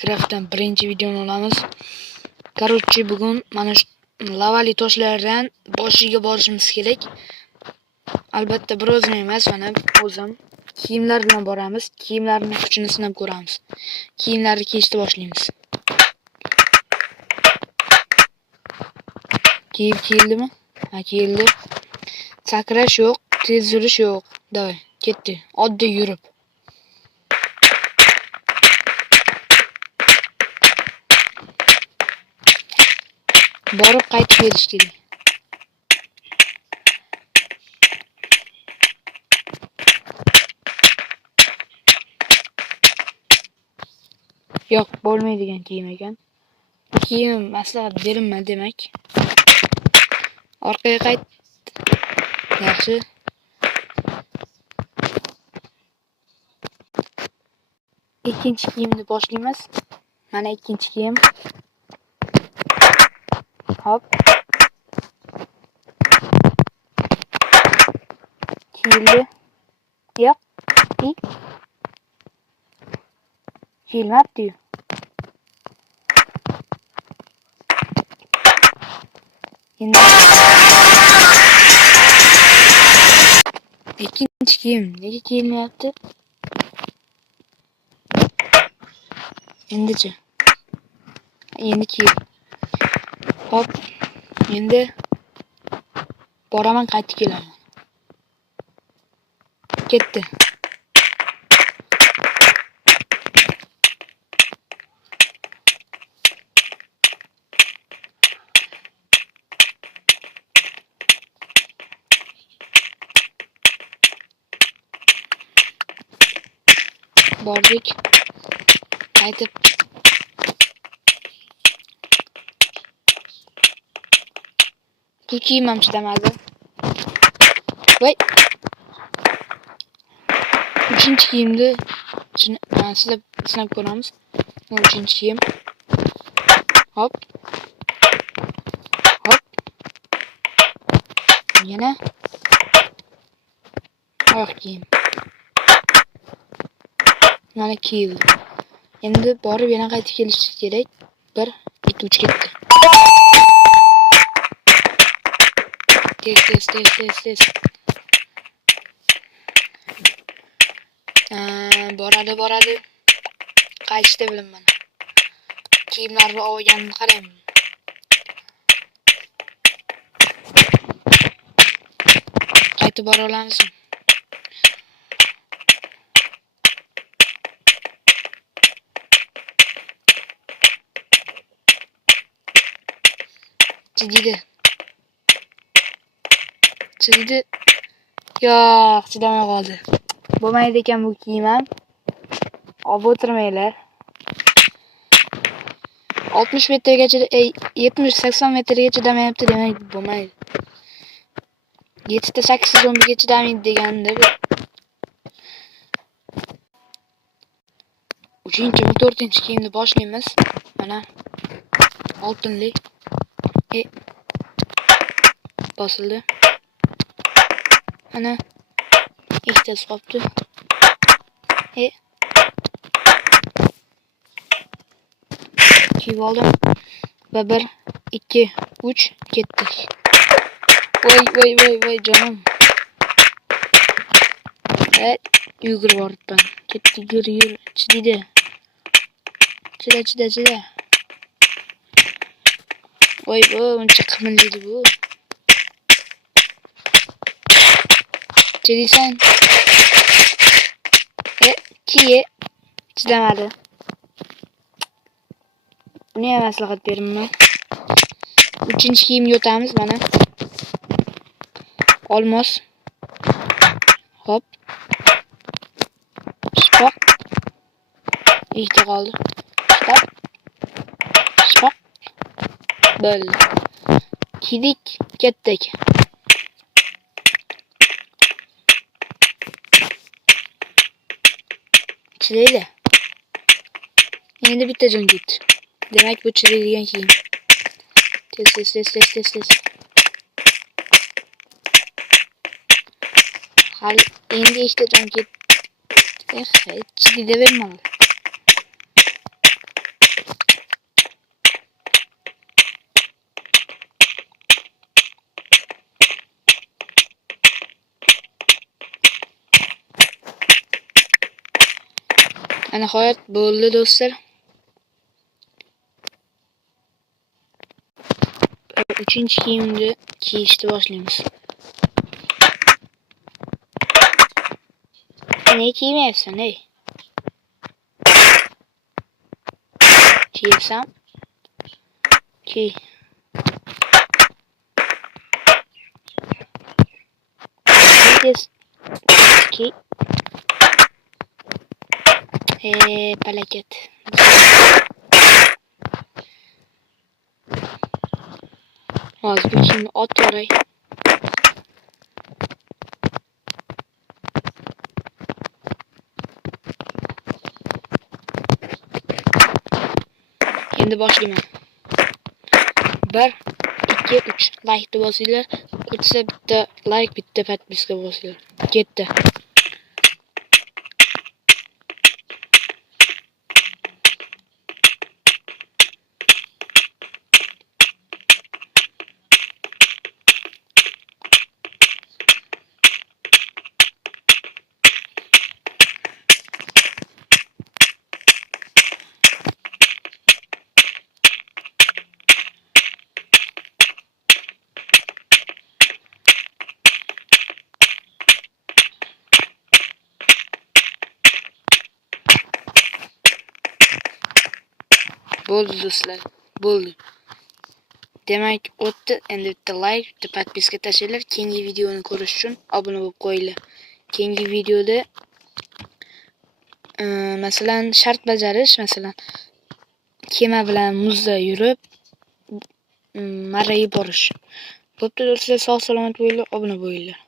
Craft'dan birinchi videoni olamiz. Короче, bugun mana shu lavali toshlardan boshiga borishimiz kerak. Albatta bir o'zim emas, mana o'zim kiyimlar bilan boramiz. Kiyimlarning kuchini sinab ko'ramiz. Kiyimlarni kiyishni boshlaymiz. Kiyildimi? Ha, kiyildi. Sakrash yo'q, tez yurish yo'q. Davay, ketdi. Oddiy yurib. Borib qaytib kelish kerak. Yo'q, bo'lmaydigan kiyim ekan. Kiyim maslahat berilmadi demak. Orqaga qayt. Yaxshi. Ikkinchi kiyimni boshlaymiz. Mana ikkinchi kiyim. Hop. Kiyildi. Yo'q. Kiyilmabdi. Endi ikkinchi kiyim nega kiyilmayapti? Endichi. Endi kiyim. Hop. Endi boraman, qaytib kelaman. Ketdi. Bordik. Qaytib. Bu kiyim ham chidamadi. Voy. Uchinchi kiyimni sinab ko'ramiz. Uchinchi kiyim. Hop. Hop. Yana. Oyoq kiyim. Mana kiyim. Endi borib yana qaytib kelish kerak. 1, 2, 3 ketdi. Tez. Boradi. Qaytishda bilaman. Kiyimlarni olganini qarayman. Qaytib bora olamizmi? Chididi. Yo'q, chidamay qoldi. Bo'lmaydi ekan bu kiyim ham. Olib o'tirmanglar. 60 metrgacha, 70-80 metrga chidamayapti demak bo'lmaydi. 7-8 zombiga chidamaydi deganda bu. 3-4 kiyimni boshlaymiz. Mana oltinli. Bosildi. Ana ikkitasi qolibdi. Kiyib oldim. 1, 2, 3 ketdik. Voy jonim. Yugurib boribman. Ketdik, yur. Chididi. Chida. Voy, uncha qimirlaydi bu. Chidisan. Kiye. Chidamadi. Buni ham maslahat beraman. 3-chi kiyimga o'tamiz mana. Olmos. Hop. Spoq. Ikkita qoldi. Spoq. Bo'ldi. Kiydik, ketdik. Chidaydi. Endi bitta jon ketdi. Demak bu chidaydigan kiyim. Tez. Hali endi ikkita jon ketdi. Chidaydi bermadi. Nihoyat bo'ldi do'stlar. Uchinchi kiyimni kiyishni boshlaymiz. Ne kiymayapsan, ey? Kiysam? Kiy. Kiy. Palaket. Hozir bu kiyimni otib yuboray. Endi boshlayman. 1, 2, 3 like bosinglar. O'tsa bitta like, bitta podpiska bosinglar. Ketdi. Bo'ldi do'stlar, bo'ldi. Demak, o'tdi. Endi bitta like, bitta podpiska tashlaylar. Keyingi videoni ko'rish uchun obuna bo'lib qo'yinglar. Keyingi videoda masalan shart bajarish, masalan kema bilan muzda yurib marraga borish. Bo'pti do'stlar, sog' salomat bo'linglar, obuna bo'linglar.